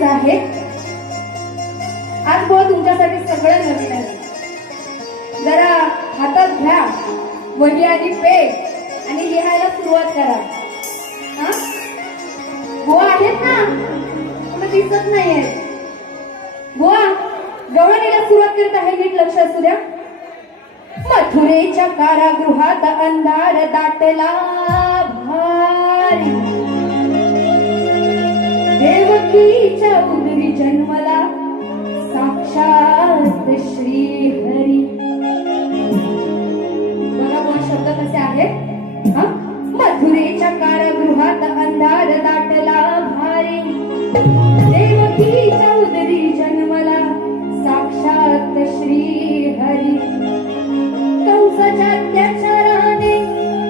म्हणायचं आहे, आज बुवा तुमच्यासाठी सगळं नवीन आहे. जरा हातात घ्या वही आणि पेन आणि लिहायला सुरुवात करा. हा बुवा आहेत ना, तुला दिसत नाहीये. बुवा गवळणीला सुरुवात करत आहे, नीट लक्ष असू द्या. मथुरेच्या कारागृहात अंधार दाटला भारी, देवकीच्या उदरी जन्मला साक्षात श्री हरी. बघा दोन शब्द कसे आहेत. मथुरेच्या कारागृहात अंधार दाटला भारी, देवकीच्या उदरी जन्मला साक्षात श्री हरी. कंसाच्या अत्याचाराने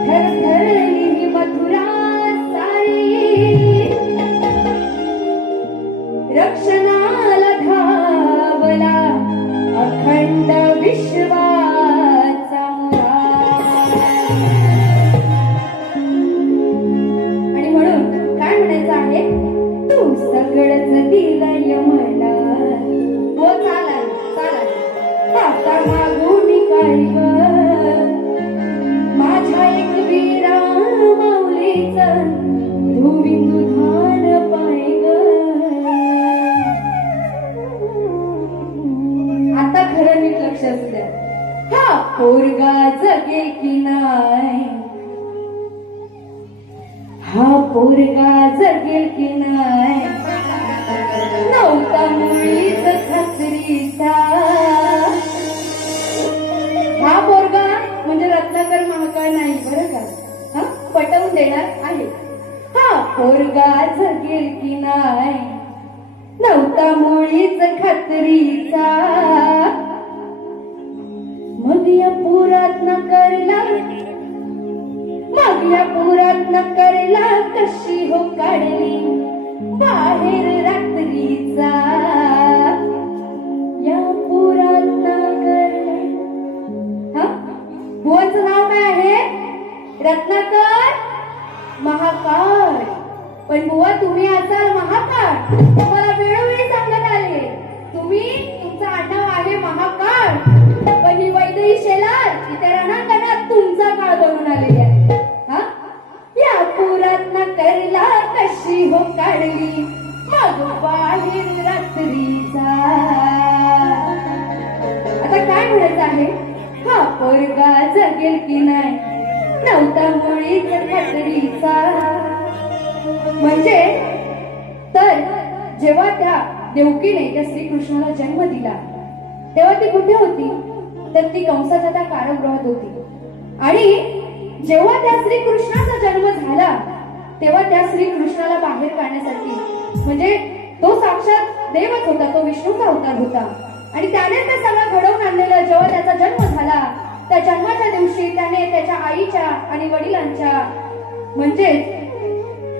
थरथरली मथुरा सारी, रक्षणाला धावला अखंड विश्वाचा. आणि म्हणून काय म्हणायचं आहे, तू सगळंच दिलंय मला. हो चाला चाला आता मागून काय ग, माझ्या एक वीरा माऊलीच धुविंदू धान पाय ग. आता खरं नीट लक्ष असू द्या. हा पोरगा जगे की नाही, हा पोरगा जगेल की नाही, नव्हता मुळीच खात्रीचा. हा पोरगा म्हणजे रत्नाकर महाकाळ नाही बरं का, हा पटवून देणार आहे. हा पोरगा जगेल की नाही, नव्हता मुळीच खात्रीचा. मग या पुरात न करला, मग या पुरात न करला कशी हो काढली बाहेर रात्रीचा. या पुरात न करला. हा बुवाचं नाव काय आहे, रत्नाकर महाकाळ. पण बुवा तुम्ही असाल महाकाळ, तुम्हाला वेळोवेळी सांगत आले तुम्ही तुमचं आडनाव आहे महाकाळ, पण ही वैदेही शेलार इथे रणांगणात तुमचा काळ बनून आलेली आहे. हा या पुरात न करला कशी हो काढली मग बाहेर रात्रीचा. आता काय म्हणायचं आहे, हा पोरगा जगेल की नाही, नव्हता मुळीच खात्रीचा. म्हणजे तर जेव्हा त्या देवकीने त्या श्रीकृष्णाला जन्म दिला तेव्हा ती कुठे होती, तर ती कंसाच्या त्या कारागृहात होती. आणि जेव्हा त्या श्रीकृष्णाचा जन्म झाला तेव्हा त्या श्रीकृष्णाला बाहेर काढण्यासाठी, म्हणजे तो साक्षात देवच होता, तो विष्णूचा अवतार होता. आणि त्याने ते सगळं घडवून आणलेलं. जेव्हा त्याचा जन्म झाला त्या जन्माच्या दिवशी त्याने त्याच्या आईच्या आणि वडिलांच्या म्हणजे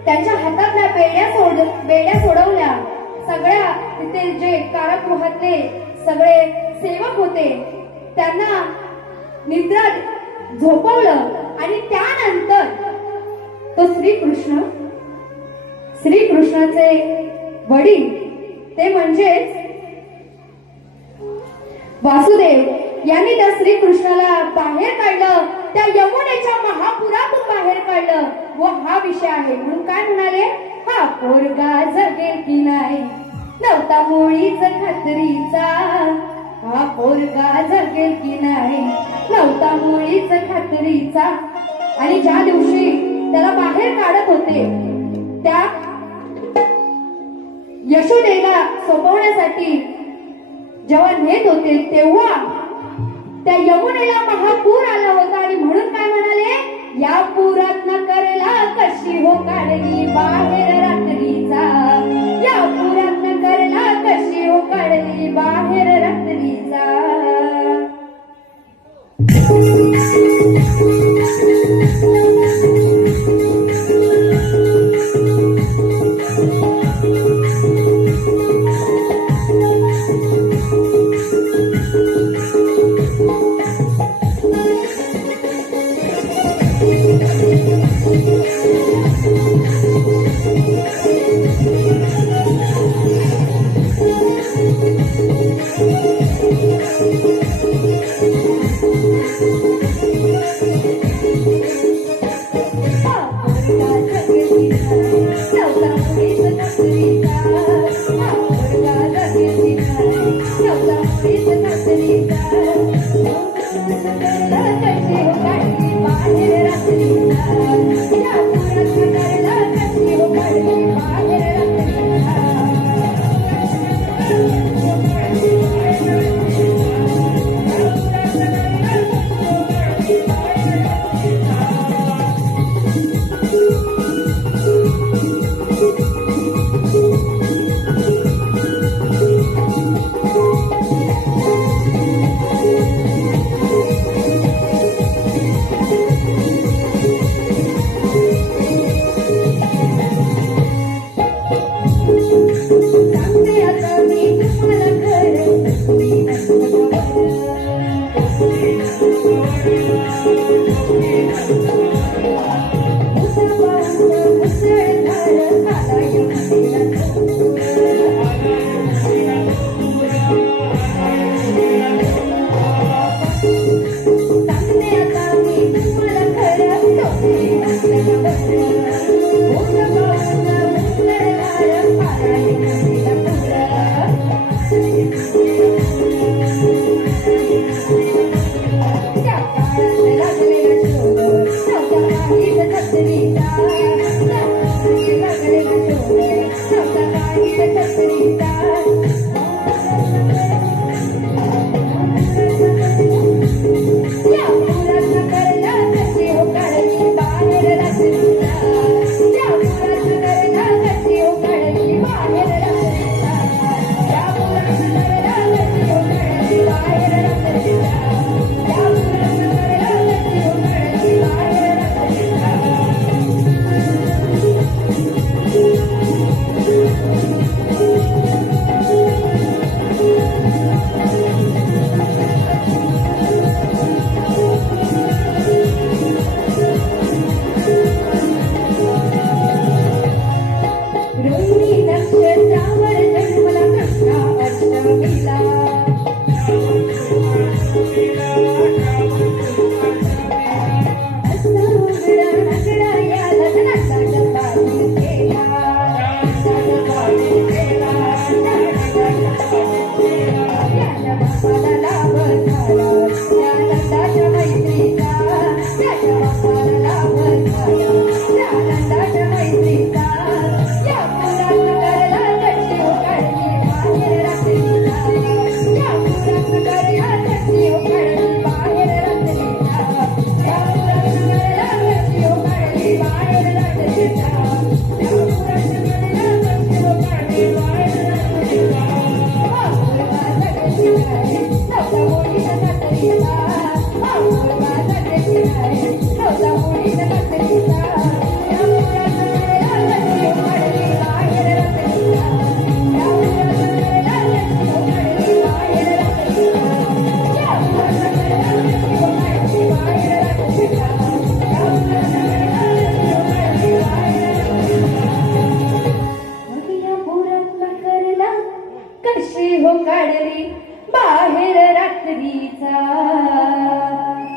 त्यांच्या हातातल्या बेड्या सोडवल्या. सगळ्या तिथे जे कारागृहातले सगळे सेवक होते त्यांना निद्रात झोपवलं. आणि त्यानंतर तो श्रीकृष्णाचे वडील ते म्हणजेच वासुदेव यांनी त्या श्रीकृष्णाला बाहेर काढलं, त्या यमुनेच्या महापुरातून बाहेर काढलं. व हा विषय आहे. म्हणून काय म्हणाले, हा पोरगा जगेल की नाही, नव्हता मुळीच खात्रीचा. हा पोरगा जगेल की नाही, नव्हता मुळीच खात्रीचा. आणि ज्या दिवशी त्याला बाहेर काढत होते त्या यशोदेला सोपवण्यासाठी जेव्हा नेत होते तेव्हा त्या यमुनेला महापूर आला होता. आणि म्हणून काय म्हणाले, या पुरात न करला कशी हो काढली बाहेर रात्रीचा. या पुरात न करला कशी हो काढली बाहेर रात्रीचा.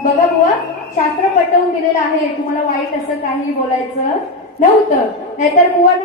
बघा बुवा, शास्त्र पटवून दिलेलं आहे, तुम्हाला वाईट असं काही बोलायचं नव्हतं, नाहीतर बुवा